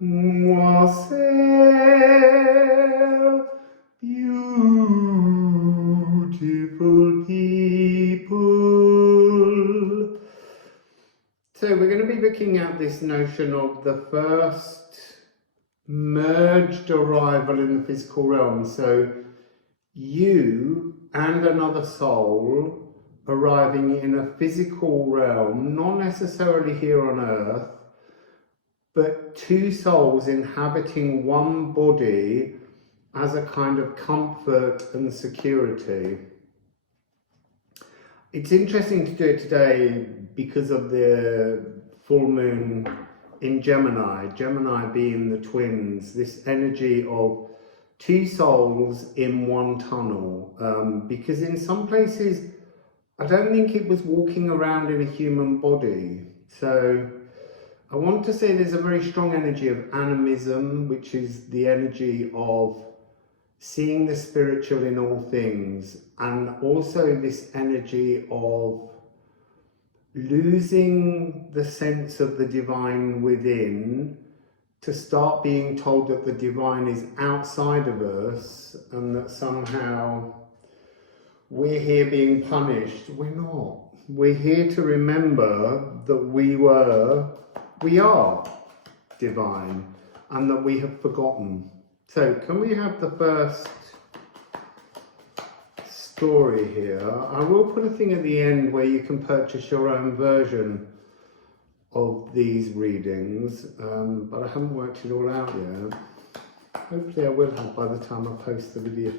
Wassail, beautiful people. So we're going to be looking at this notion of the first merged arrival in the physical realm. So you and another soul arriving in a physical realm, not necessarily here on earth, but two souls inhabiting one body as a kind of comfort and security. It's interesting to do it today because of the full moon in Gemini, Gemini being the twins, this energy of two souls in one tunnel, because in some places I don't think it was walking around in a human body. So I want to say there's a very strong energy of animism, which is the energy of seeing the spiritual in all things, and also this energy of losing the sense of the divine within to start being told that the divine is outside of us and that somehow we're here being punished. We're not. We're here to remember that we are divine and that we have forgotten. So can we have the first story here? I will put a thing at the end where you can purchase your own version of these readings, but I haven't worked it all out yet. Hopefully I will have by the time I post the video.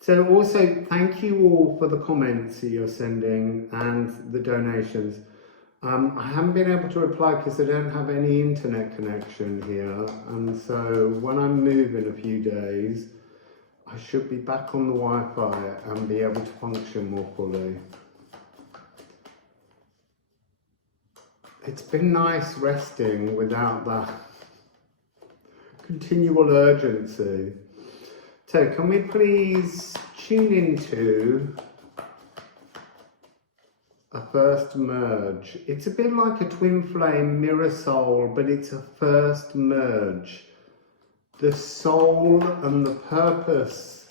So also thank you all for the comments that you're sending and the donations. I haven't been able to reply because I don't have any internet connection here, and so when I move in a few days I should be back on the Wi-Fi and be able to function more fully. It's been nice resting without that continual urgency. So can we please tune into a first merge? It's a bit like a twin flame mirror soul, but it's a first merge. The soul and the purpose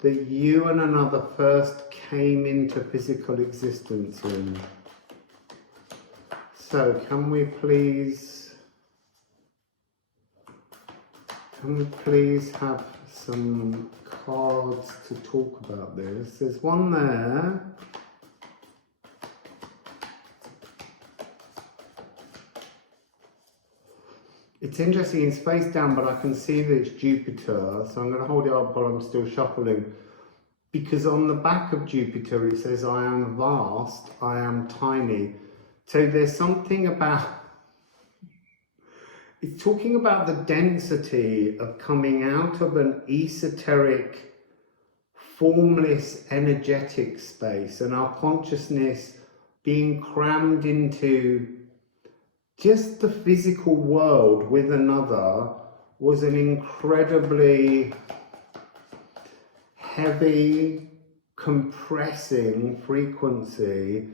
that you and another first came into physical existence in. So can we please have some cards to talk about this? There's one there. It's interesting, it's face down, but I can see that it's Jupiter, so I'm going to hold it up while I'm still shuffling, because on the back of Jupiter it says, I am vast, I am tiny. So there's something about, it's talking about the density of coming out of an esoteric, formless, energetic space, and our consciousness being crammed into just the physical world with another was an incredibly heavy, compressing frequency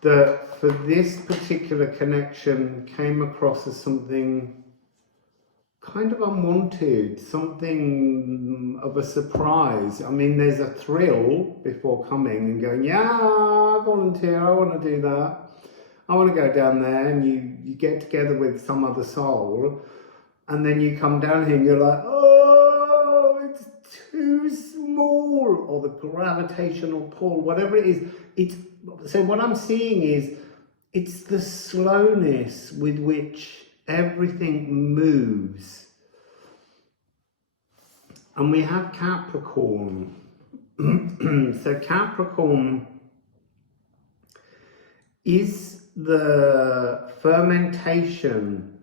that for this particular connection came across as something kind of unwanted, something of a surprise. I mean, there's a thrill before coming and going, yeah, I volunteer, I want to do that. I want to go down there, and you get together with some other soul, and then you come down here and you're like, oh, it's too small, or the gravitational pull, whatever it is. So what I'm seeing is, it's the slowness with which everything moves. And we have Capricorn. So Capricorn is the fermentation.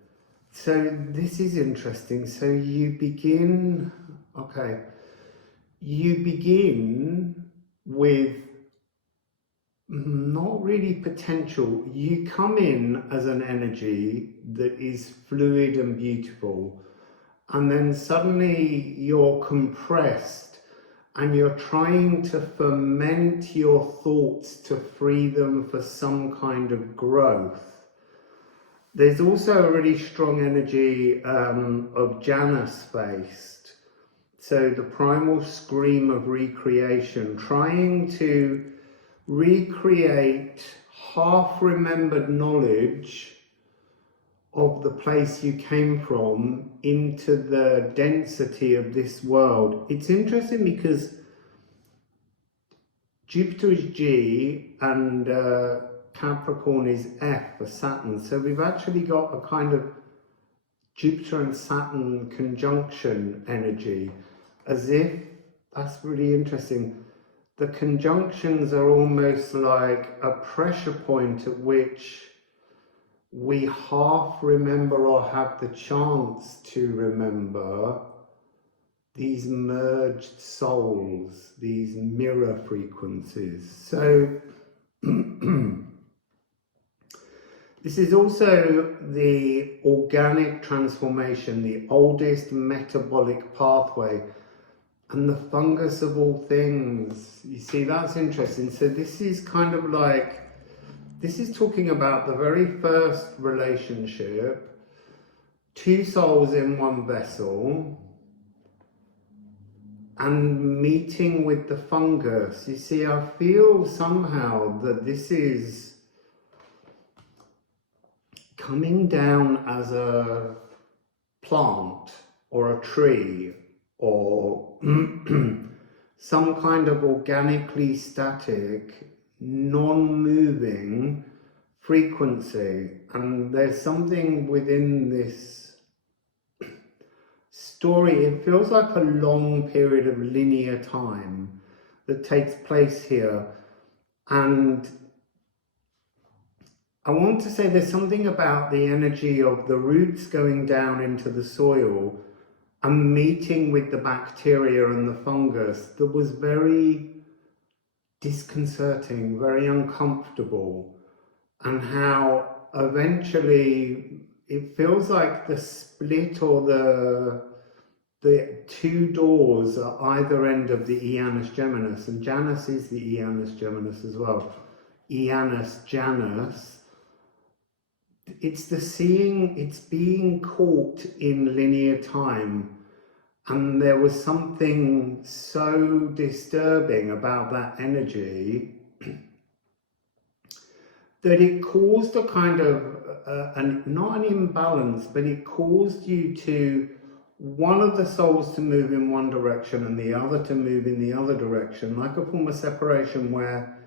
So this is interesting. So you begin with not really potential. You come in as an energy that is fluid and beautiful, and then suddenly you're compressed and you're trying to ferment your thoughts to free them for some kind of growth. There's also a really strong energy of Janus-based. So the primal scream of recreation, trying to recreate half-remembered knowledge of the place you came from into the density of this world. It's interesting because Jupiter is G and Capricorn is F for Saturn. So we've actually got a kind of Jupiter and Saturn conjunction energy, as if, that's really interesting. The conjunctions are almost like a pressure point at which we half remember or have the chance to remember these merged souls, these mirror frequencies. So this is also the organic transformation, the oldest metabolic pathway, and the fungus of all things. You see, that's interesting. So this is kind of like, this is talking about the very first relationship, two souls in one vessel, and meeting with the fungus. You see, I feel somehow that this is coming down as a plant or a tree or some kind of organically static, non-moving frequency. And there's something within this story, it feels like a long period of linear time that takes place here. And I want to say there's something about the energy of the roots going down into the soil and meeting with the bacteria and the fungus that was very disconcerting, very uncomfortable, and how eventually it feels like the split or the two doors at either end of the Janus Geminus, and Janus is the Janus Geminus as well. Janus, Janus. It's the seeing, it's being caught in linear time. And there was something so disturbing about that energy that it caused a kind of, not an imbalance, but it caused you to, one of the souls to move in one direction and the other to move in the other direction, like a form of separation where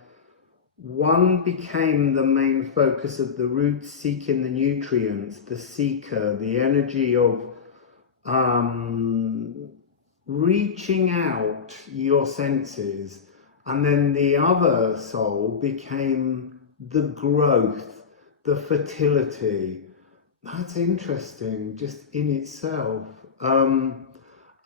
one became the main focus of the root seeking the nutrients, the seeker, the energy of reaching out your senses, and then the other soul became the growth, the fertility. That's interesting just in itself. And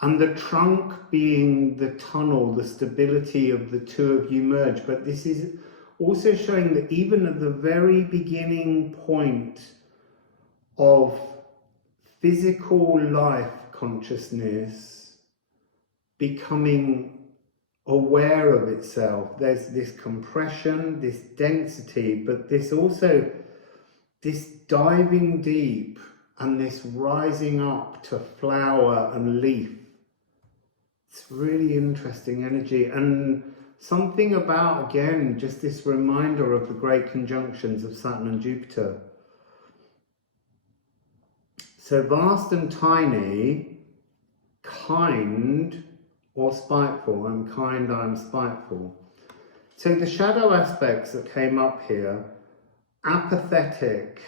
the trunk being the tunnel, the stability of the two of you merge. But this is also showing that even at the very beginning point of physical life consciousness becoming aware of itself, there's this compression, this density, but this also, this diving deep and this rising up to flower and leaf. It's really interesting energy, and something about, again, just this reminder of the great conjunctions of Saturn and Jupiter. So vast and tiny, kind or spiteful. I'm kind, I'm spiteful. So the shadow aspects that came up here, apathetic,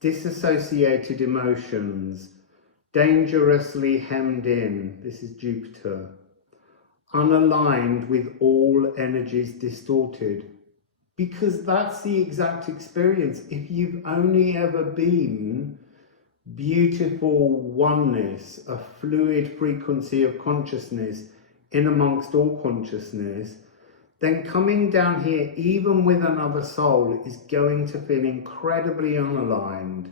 disassociated emotions, dangerously hemmed in, this is Jupiter, unaligned with all energies distorted, because that's the exact experience. If you've only ever been beautiful oneness, a fluid frequency of consciousness in amongst all consciousness, then coming down here, even with another soul, is going to feel incredibly unaligned,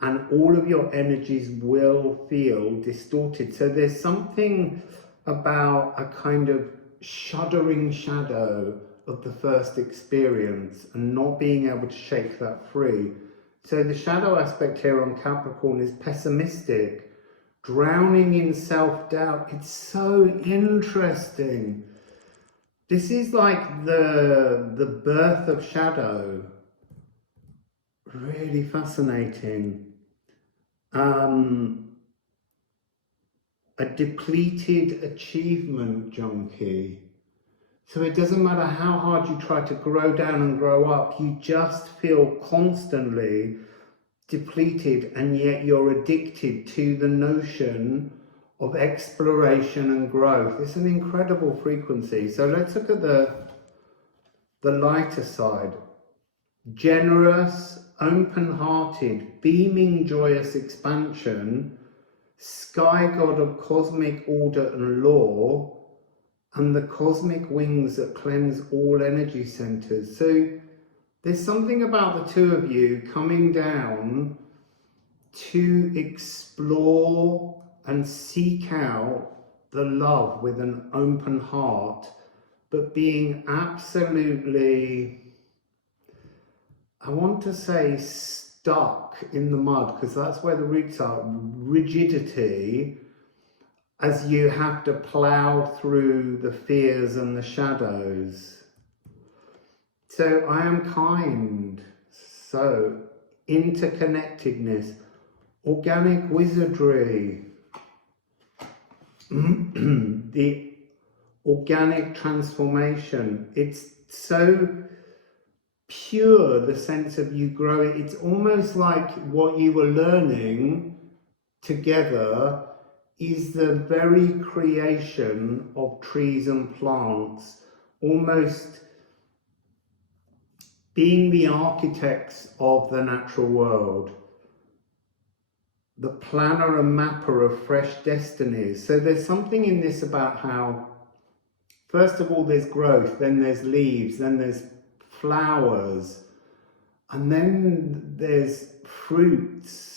and all of your energies will feel distorted. So there's something about a kind of shuddering shadow of the first experience and not being able to shake that free. So the shadow aspect here on Capricorn is pessimistic, drowning in self-doubt. It's so interesting. This is like the birth of shadow. Really fascinating. A depleted achievement junkie. So it doesn't matter how hard you try to grow down and grow up, you just feel constantly depleted, and yet you're addicted to the notion of exploration and growth. It's an incredible frequency. So let's look at the lighter side. Generous, open-hearted, beaming, joyous expansion, sky god of cosmic order and law, and the cosmic wings that cleanse all energy centers. So there's something about the two of you coming down to explore and seek out the love with an open heart, but being absolutely, I want to say, stuck in the mud, because that's where the roots are, rigidity, as you have to plow through the fears and the shadows. So I am kind. So interconnectedness, organic wizardry, the organic transformation. It's so pure, the sense of you growing. It's almost like what you were learning together is the very creation of trees and plants, almost being the architects of the natural world, the planner and mapper of fresh destinies. So there's something in this about how, first of all, there's growth, then there's leaves, then there's flowers, and then there's fruits,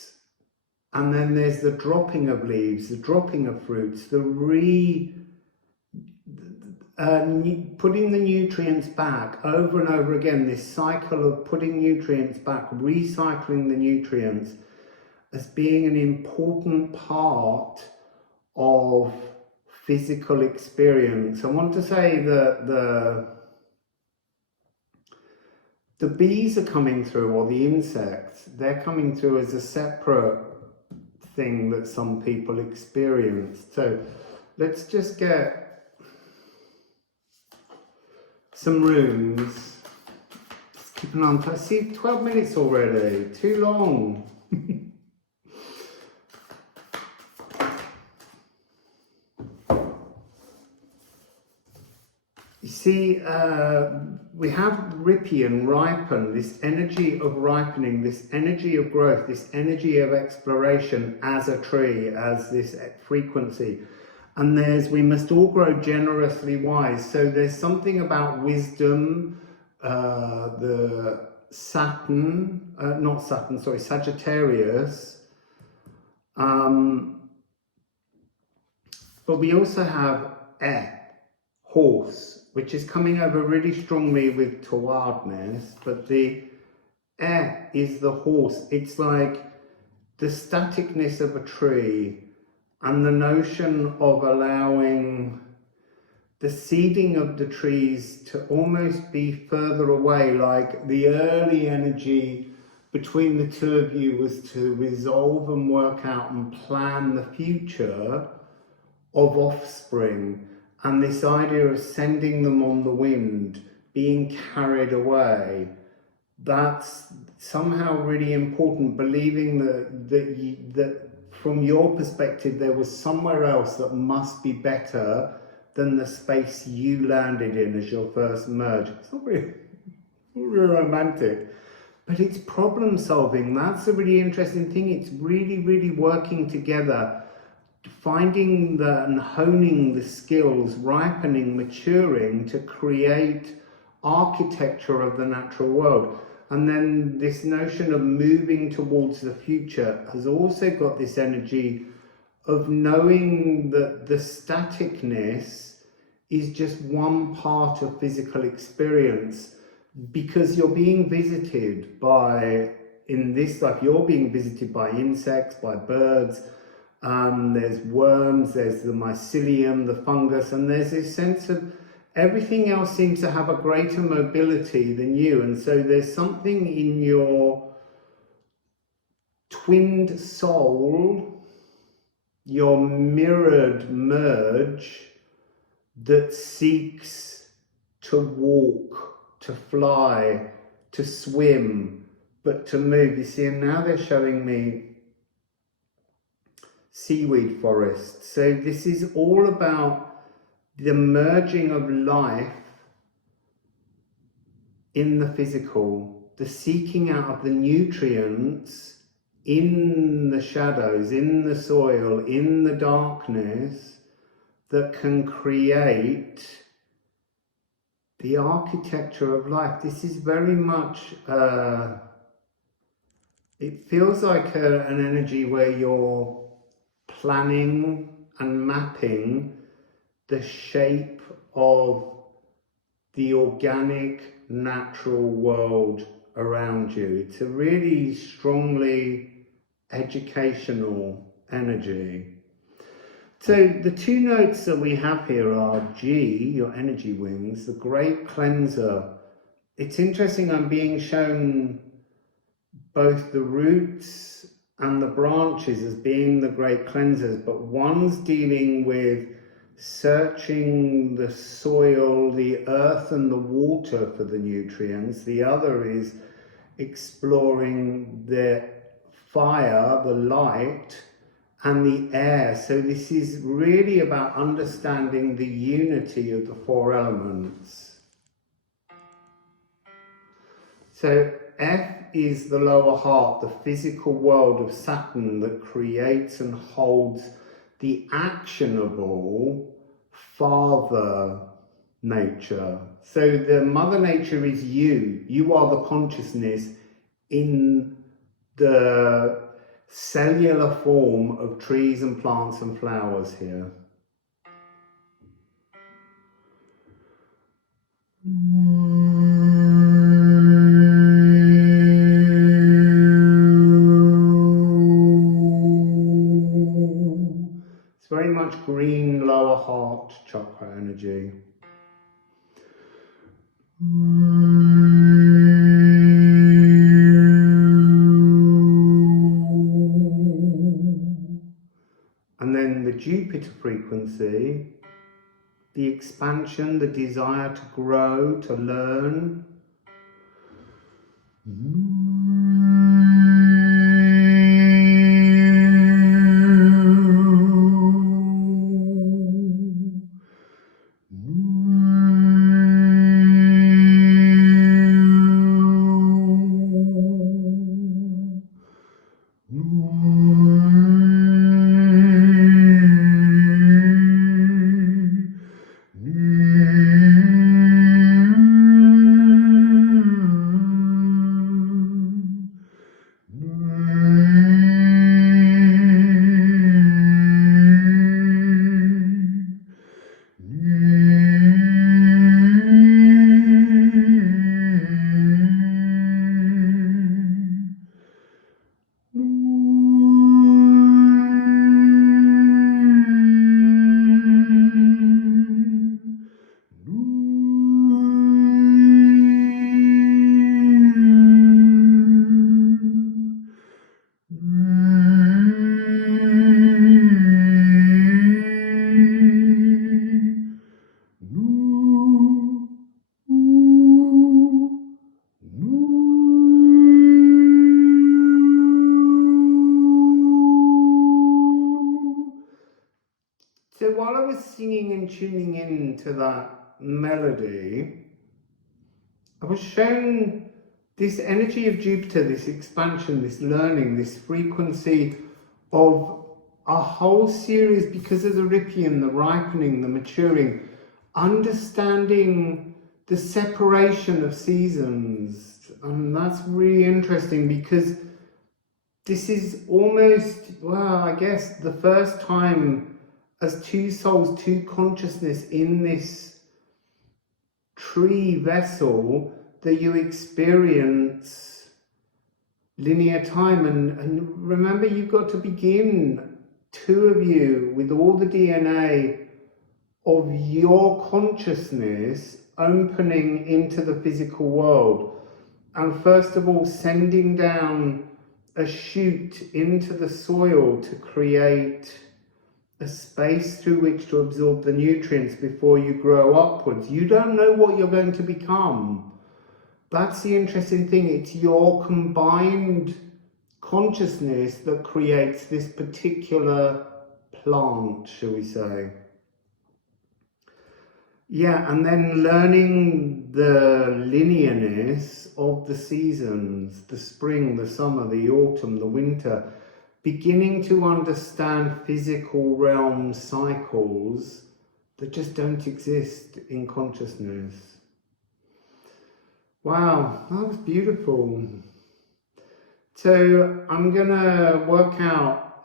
and then there's the dropping of leaves, the dropping of fruits, putting the nutrients back over and over again, this cycle of putting nutrients back, recycling the nutrients as being an important part of physical experience. I want to say that the bees are coming through, or the insects, they're coming through as a separate thing that some people experience. So let's just get some runes. Just keeping on. I see 12 minutes already. Too long. You see, we have Ripening, ripen, this energy of ripening, this energy of growth, this energy of exploration as a tree, as this frequency. And we must all grow generously wise. So there's something about wisdom, the Sagittarius. But we also have horse, which is coming over really strongly with towardness, but the is the horse. It's like the staticness of a tree and the notion of allowing the seeding of the trees to almost be further away, like the early energy between the two of you was to resolve and work out and plan the future of offspring. And this idea of sending them on the wind, being carried away, that's somehow really important, believing that from your perspective there was somewhere else that must be better than the space you landed in as your first merge. It's not really romantic, but it's problem solving. That's a really interesting thing. It's really, really working together, finding and honing the skills, ripening, maturing to create architecture of the natural world. And then this notion of moving towards the future has also got this energy of knowing that the staticness is just one part of physical experience, because you're being visited by in this life you're being visited by insects, by birds, there's worms, there's the mycelium, the fungus, and there's this sense of everything else seems to have a greater mobility than you. And so there's something in your twinned soul, your mirrored merge, that seeks to walk, to fly, to swim, but to move. You see, and now they're showing me seaweed forest. So this is all about the merging of life in the physical, the seeking out of the nutrients in the shadows, in the soil, in the darkness, that can create the architecture of life. This is very much, it feels like an energy where you're planning and mapping the shape of the organic, natural world around you. It's a really strongly educational energy. So the two notes that we have here are G, your energy wings, the great cleanser. It's interesting, I'm being shown both the roots and the branches as being the great cleansers, but one's dealing with searching the soil, the earth and the water for the nutrients. The other is exploring the fire, the light, and the air. So this is really about understanding the unity of the four elements. So F is the lower heart, the physical world of Saturn that creates and holds the actionable father nature. So the mother nature is you. You are the consciousness in the cellular form of trees and plants and flowers here. It's very much green lower heart chakra energy. And then the Jupiter frequency, the expansion, the desire to grow, to learn. So while I was singing and tuning in to that melody, I was shown this energy of Jupiter, this expansion, this learning, this frequency of a whole series, because of the Ripening, the ripening, the maturing, understanding the separation of seasons. And that's really interesting, because this is almost, well, I guess the first time as two souls, two consciousness in this tree vessel that you experience linear time. And remember, you've got to begin, two of you, with all the DNA of your consciousness opening into the physical world. And first of all, sending down a shoot into the soil to create a space through which to absorb the nutrients before you grow upwards. You don't know what you're going to become. That's the interesting thing. It's your combined consciousness that creates this particular plant, shall we say. Yeah, and then learning the linearness of the seasons, the spring, the summer, the autumn, the winter, beginning to understand physical realm cycles that just don't exist in consciousness. Wow, that was beautiful. So I'm gonna work out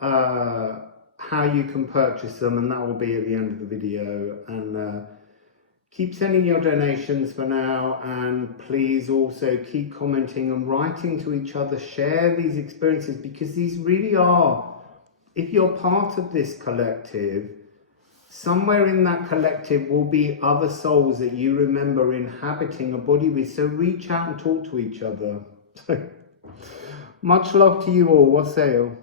how you can purchase them, and that will be at the end of the video. And keep sending your donations for now, and please also keep commenting and writing to each other. Share these experiences, because these really are, if you're part of this collective, somewhere in that collective will be other souls that you remember inhabiting a body with. So reach out and talk to each other. Much love to you all. Wassail.